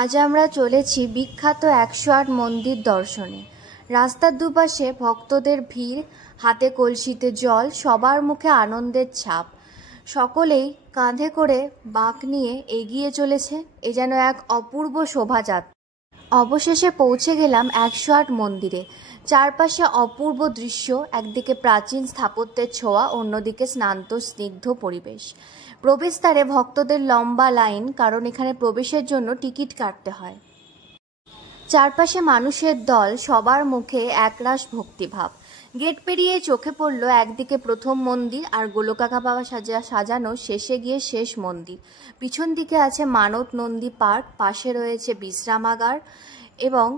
আজ আমরা চলেছি বিখ্যাত ১০৮ মন্দির দর্শনে। রাস্তার দুপাশে ভক্তদের ভিড়, হাতে কলসিতে জল, সবার মুখে আনন্দের ছাপ। সকলেই কাঁধে করে বাঁক নিয়ে এগিয়ে চলেছে। এ যেন এক অপূর্ব শোভাযাত্রা। অবশেষে পৌঁছে গেলাম ১০৮ মন্দিরে। চারপাশে অপূর্ব দৃশ্য, একদিকে প্রাচীন স্থাপত্যের ছোঁয়া, অন্যদিকে স্নান্ত স্নিগ্ধ পরিবেশ। প্রবেশদ্বারে ভক্তদের লম্বা লাইন, কারণ এখানে প্রবেশের জন্য টিকিট কাটতে হয়। চারপাশে মানুষের দল, সবার মুখে একরাশ ভক্তিভাব। গেট পেরিয়ে চোখে পড়ল একদিকে প্রথম মন্দির, আর গোলকাকা বাবা সাজানো শেষে গিয়ে শেষ মন্দির। পিছন দিকে আছে মানত নন্দী পার্ক, পাশে রয়েছে বিশ্রামাগার, এবং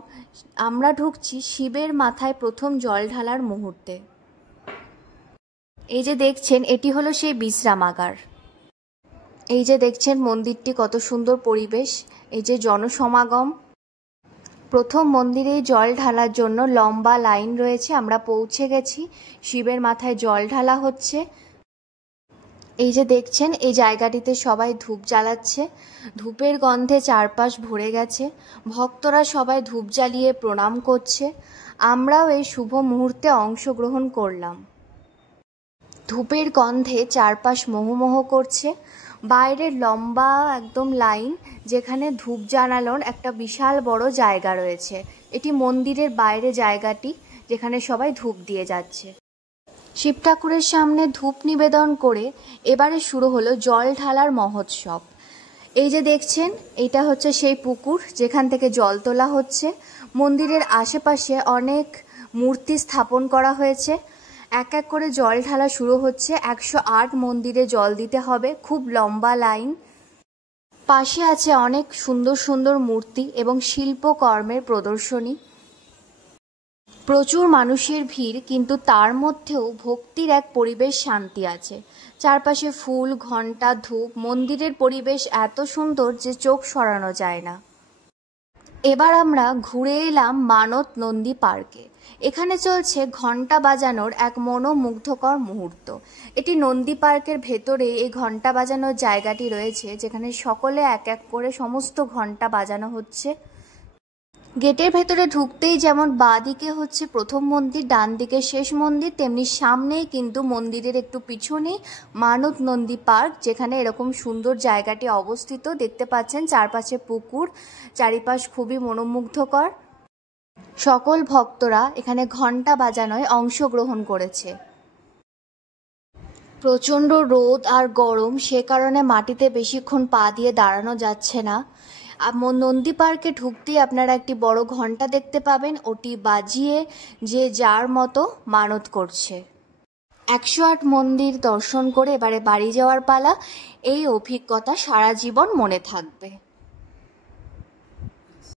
আমরা ঢুকছি শিবের মাথায় প্রথম জল ঢালার মুহূর্তে। এই যে দেখছেন, এটি হলো সেই বিশ্রামাগার। এই যে দেখছেন মন্দিরটি, কত সুন্দর পরিবেশ, এই যে জনসমাগম। প্রথম মন্দিরে জল ঢালার জন্য লম্বা লাইন রয়েছে। আমরা পৌঁছে গেছি, শিবের মাথায় জল ঢালা হচ্ছে। এই যে দেখছেন, এই জায়গাটিতে সবাই ধূপ জ্বালাচ্ছে। ধূপের গন্ধে চারপাশ ভরে গেছে। ভক্তরা সবাই ধূপ জ্বালিয়ে প্রণাম করছে। আমরাও এই শুভ মুহূর্তে অংশগ্রহণ করলাম। ধূপের গন্ধে চারপাশ মোহমোহ করছে। বাইরের লম্বা একদম লাইন, যেখানে ধূপ জ্বালানোর একটা বিশাল বড় জায়গা রয়েছে। এটি মন্দিরের বাইরে জায়গাটি, যেখানে সবাই ধূপ দিয়ে যাচ্ছে। শিব ঠাকুরের সামনে ধূপ নিবেদন করে এবারে শুরু হলো জল ঢালার মহোৎসব। এই যে দেখছেন, এটা হচ্ছে সেই পুকুর যেখান থেকে জল তোলা হচ্ছে। মন্দিরের আশেপাশে অনেক মূর্তি স্থাপন করা হয়েছে। এক এক করে জল ঢালা শুরু হচ্ছে। ১০৮ মন্দিরে জল দিতে হবে, খুব লম্বা লাইন। পাশে আছে অনেক সুন্দর সুন্দর মূর্তি এবং শিল্পকর্মের প্রদর্শনী। প্রচুর মানুষের ভিড়, কিন্তু তার মধ্যেও ভক্তির এক পরিবেশ, শান্তি আছে। চারপাশে ফুল, ঘণ্টা, ধূপ। মন্দিরের পরিবেশ এত সুন্দর যে চোখ সরানো যায় না। এবার আমরা ঘুরে এলাম মানত নন্দী পার্কে। এখানে চলছে ঘণ্টা বাজানোর এক মনোমুগ্ধকর মুহূর্ত। এটি নন্দী পার্কের ভেতরে এই ঘণ্টা বাজানোর জায়গাটি রয়েছে, যেখানে সকলে এক এক করে সমস্ত ঘণ্টা বাজানো হচ্ছে। গেটের ভেতরে ঢুকতেই যেমন বাঁ দিকে হচ্ছে প্রথম মন্দির, ডান দিকে শেষ মন্দির, তেমনি সামনেই কিন্তু মন্দিরের একটু পিছনেই মানত নন্দী পার্ক, যেখানে এরকম সুন্দর জায়গাটি অবস্থিত। দেখতে পাচ্ছেন চারপাশে পুকুর, চারিপাশ খুবই মনোমুগ্ধকর। সকল ভক্তরা এখানে ঘণ্টা বাজানোয় অংশগ্রহণ করেছে। প্রচণ্ড রোদ আর গরম, সে কারণে মাটিতে বেশিক্ষণ পা দিয়ে দাঁড়ানো যাচ্ছে না। নন্দী পার্কে ঢুকতেই আপনারা একটি বড় ঘণ্টা দেখতে পাবেন। ওটি বাজিয়ে যে যার মতো মানত করছে। ১০৮ মন্দির দর্শন করে এবারে বাড়ি যাওয়ার পালা। এই অভিজ্ঞতা সারা জীবন মনে থাকবে।